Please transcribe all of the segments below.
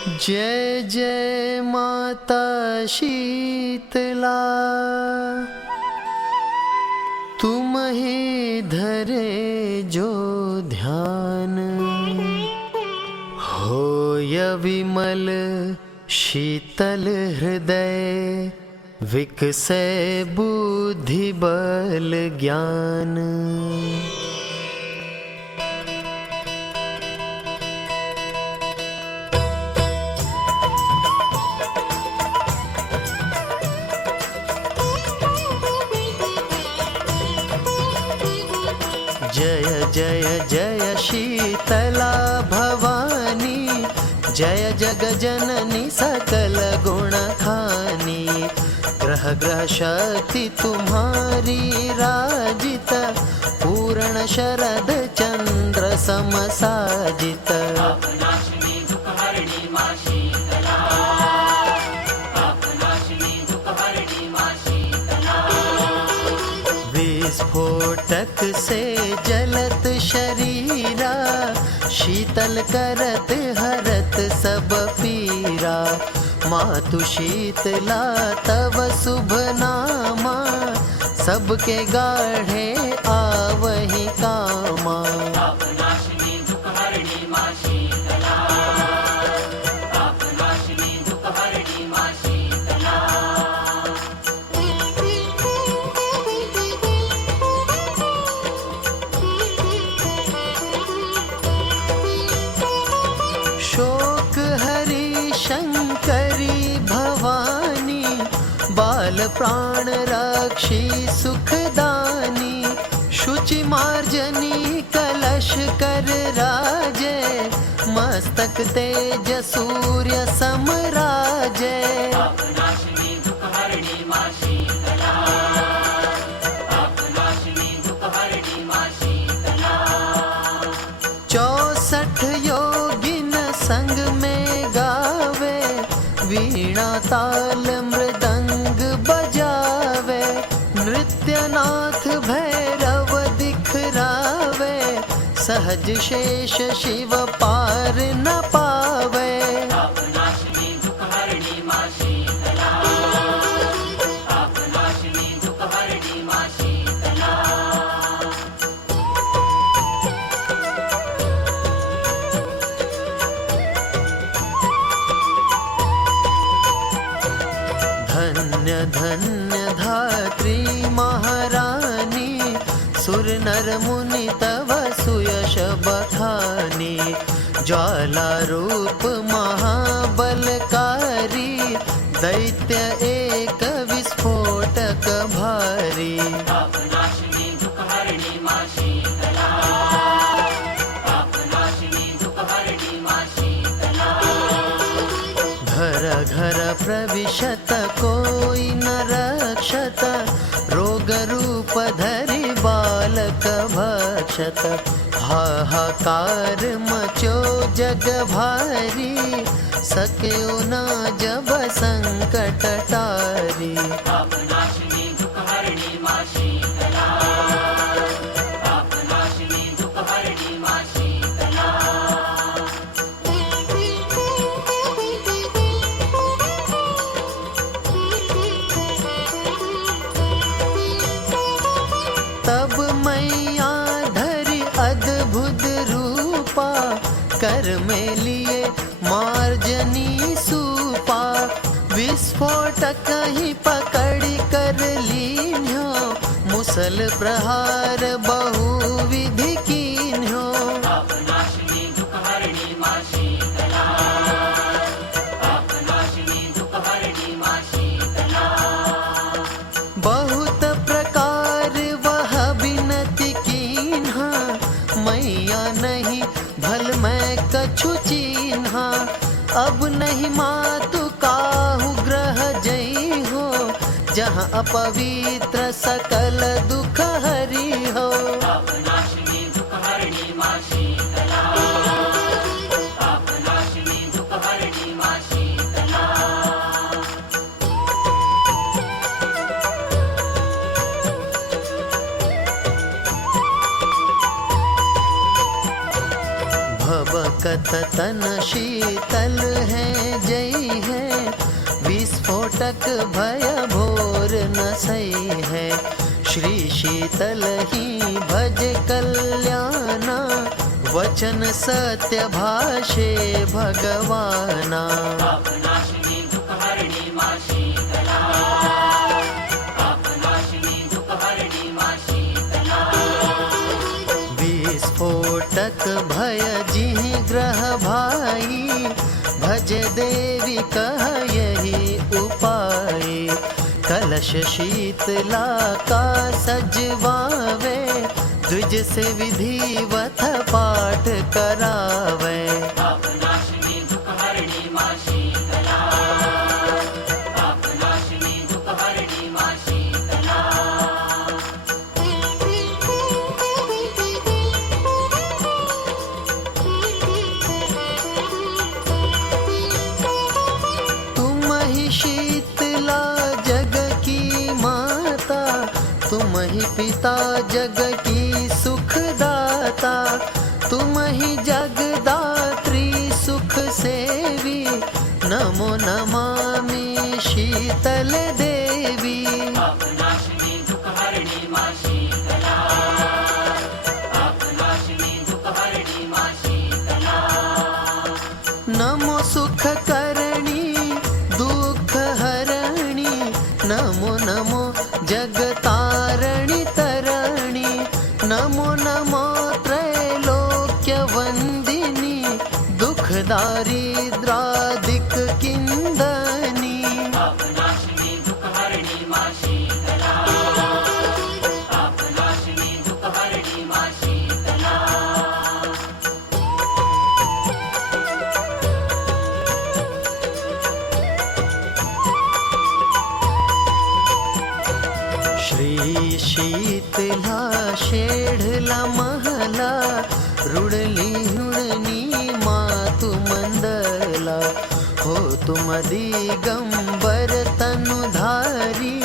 जय जय माता शीतला, तुम ही धरे जो ध्यान, होय विमल शीतल हृदय, विकसे बुद्धि बल ज्ञान। जय जय जय शीतला भवानी, जय जग जननी सकल गुण खानी। ग्रह ग्रह शक्ति तुम्हारी राजित, पूर्ण शरद चंद्र समसाजित। विस्फोटक से जलत शरीरा, शीतल करत हरत सब पीरा। मातु शीतला तव शुभ नामा, सबके गाढ़े आवहि कामा। शोक हरि शंकरी भवानी, बाल प्राण रक्षी सुखदानी। शुचि मार्जनी कलश कर राजे, मस्तक तेज सूर्य समराजे। चौसठ योगिन संग में गावे, वीणा ताल मृदंग बजावे। नृत्यनाथ भैरव दिखरावे, सहज शेष शिव पार न पावे। धन्य धन्य धात्री महारानी, सुर नर मुनि तव सुयश बखानी। ज्वाला रूप महाबलकारी, दैत्य एक विस्फोटक भारी। घर घर प्रविशत कोई न रक्षत, रोग रूप धरि बालक भक्षत। हाहाकार मचो जग भारी, सक्यो न जब संकट टारी। तब मैया धरि अद्भुत रूपा, कर में लिए मार्जनी सूपा। विस्फोटक ही पकड़ कर लीन्यो, मुसल प्रहार बहुविधि कीन्यो। बहुत प्रकार वह बिनती कीन्हा, मैया नहीं भल मैं कछु चीन्हा। अब नहीं मातु काहू ग्रह जई हो, जहाँ अपवित्र सकल दुख हरि हो। बकत तन शीतल है जई है, विस्फोटक भय भोर न सही है। श्री शीतल ही भज कल्याणा, वचन सत्य भाषे भगवाना। पापनाशिनी दुःखहरिणी मा शीतला, पापनाशिनी दुःखहरिणी मा शीतला। विस्फोटक भय जिहि ग्रह भाई, भज देवी कह यही उपाय। कलश शीतला का सजवावे, द्विज से विधिवत पाठ करावे। पापनाशिनी दुःखहरिणी मा शीतला, पापनाशिनी दुःखहरिणी मा शीतला। तुम ही शीतला जग की माता, तुम ही पिता जग की सुखदाता। तुम ही जगदात्री सुख सेवी, नमो नमामि शीतल देवी। पापनाशिनी दुःखहरिणी मा शीतला, पापनाशिनी दुःखहरिणी मा शीतला। नमो सुख करणी दुख हरणी, नमो नमो जगतारणी तरणी। नमो नमो त्रैलोक्य वंदिनी, दुख दारिद्रादिक किंदनी। पापनाशिनी दुःखहरिणी मा शीतला, पापनाशिनी दुःखहरिणी मा शीतला। श्री शीतला शेढ़ला महला, रुड़ली हुड़नी मातु मंदला। हो तुम दिगंबर तनुधारी,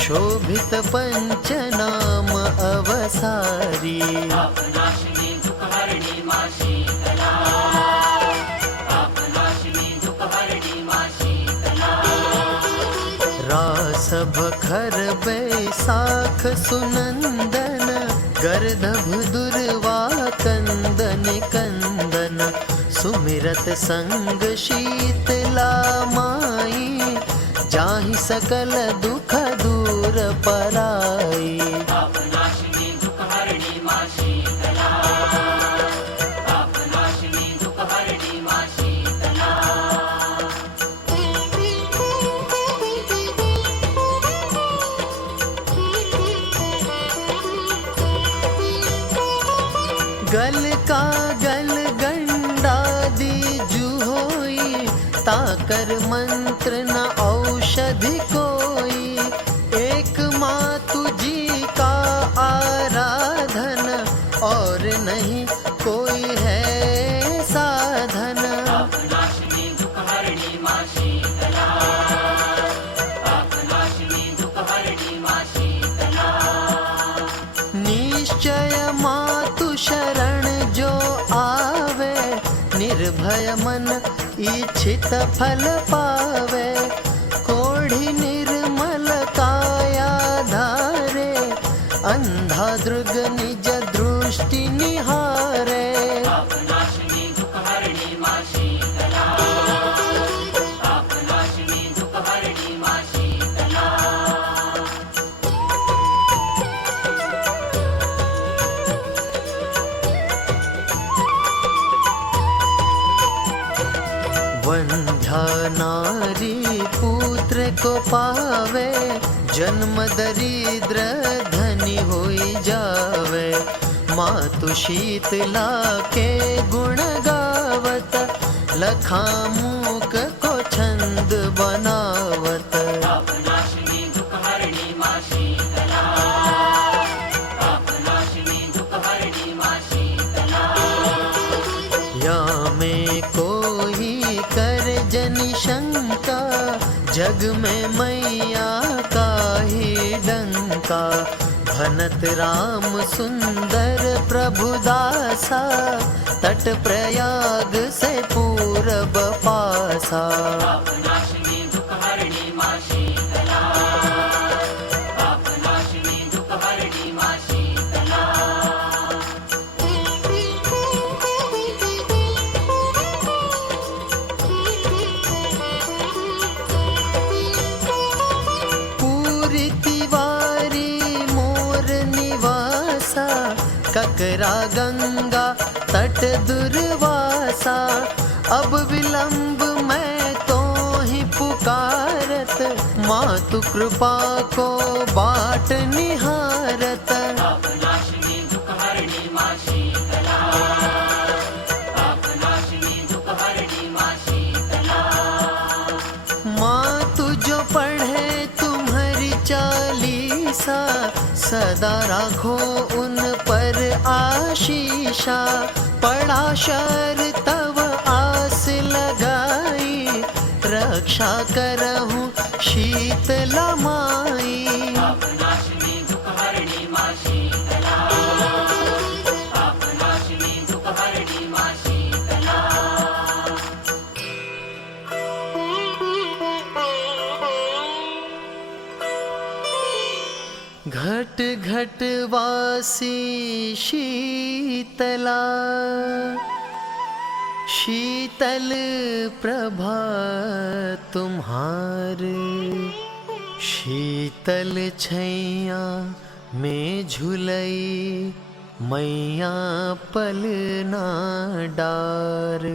शोभित पंचनाम अवसारी। पापनाशिनी दुःखहरिणी मा शीतला, पापनाशिनी दुःखहरिणी मा शीतला। रास भखर बैसाख सुनंदन, गर्दभ दुर्वा कंदन कंदन। सुमिरत संग शीतला माई, जाहि सकल दुख दूर पराई। पापनाशिनी दुःखहरिणी मा शीतला, पापनाशिनी दुःखहरिणी मा शीतला। गल का गल गंडादि जुहोई, ताकर मंत्र न औषधि कोई। एक मातु जी का आराधन, और नहीं कोई है साधन। पापनाशिनी दुःखहरिणी मा शीतला, पापनाशिनी दुःखहरिणी मा शीतला। निश्चय मातु शरण जो आवे, निर्भय मन इच्छित फल पावे। कोढ़ी निर्मल काया धारे, अंधा दृग निज दृष्टि निहारे। पापनाशिनी दुःखहरिणी मा शीतला, पापनाशिनी दुःखहरिणी मा शीतला। वंध्या नारी पुत्र को पावे, जन्म दरिद्र धनी होई जावे। मातु शीतला के गुण गावत, लखामुक को छंद बनावत। पापनाशिनी दुःखहरिणी मा शीतला, पापनाशिनी दुःखहरिणी मा शीतला। या में कोई कर जनि शंका, जग में मैया का ही डंका। भनत राम सुंदर प्रभुदासा, तट प्रयाग से पूरब पासा। पापनाशिनी दुःखहरिणी मां शीतला, पापनाशिनी दुःखहरिणी मां शीतला। पूरी तिवारी मोर निवासा, ककरा गंगा तट दुर्वासा। अब विलंब मैं तो ही पुकारत, मातु कृपा को बाट निहारत। पापनाशिनी दुःखहरिणी मां शीतला, पापनाशिनी दुःखहरिणी मां शीतला। मातु जो पढ़े तुम्हारी चालीसा, सदा राखो उन पर आशीषा। पड़ा शर तव आस लगाई, रक्षा करहूँ शीतला माई। पापनाशिनी दुःखहरिणी मां शीतला, पापनाशिनी दुःखहरिणी मां शीतला। घट घट वासी शीतला, शीतल प्रभा तुम्हारे। शीतल छैया में झुलई, मैया पलना डार।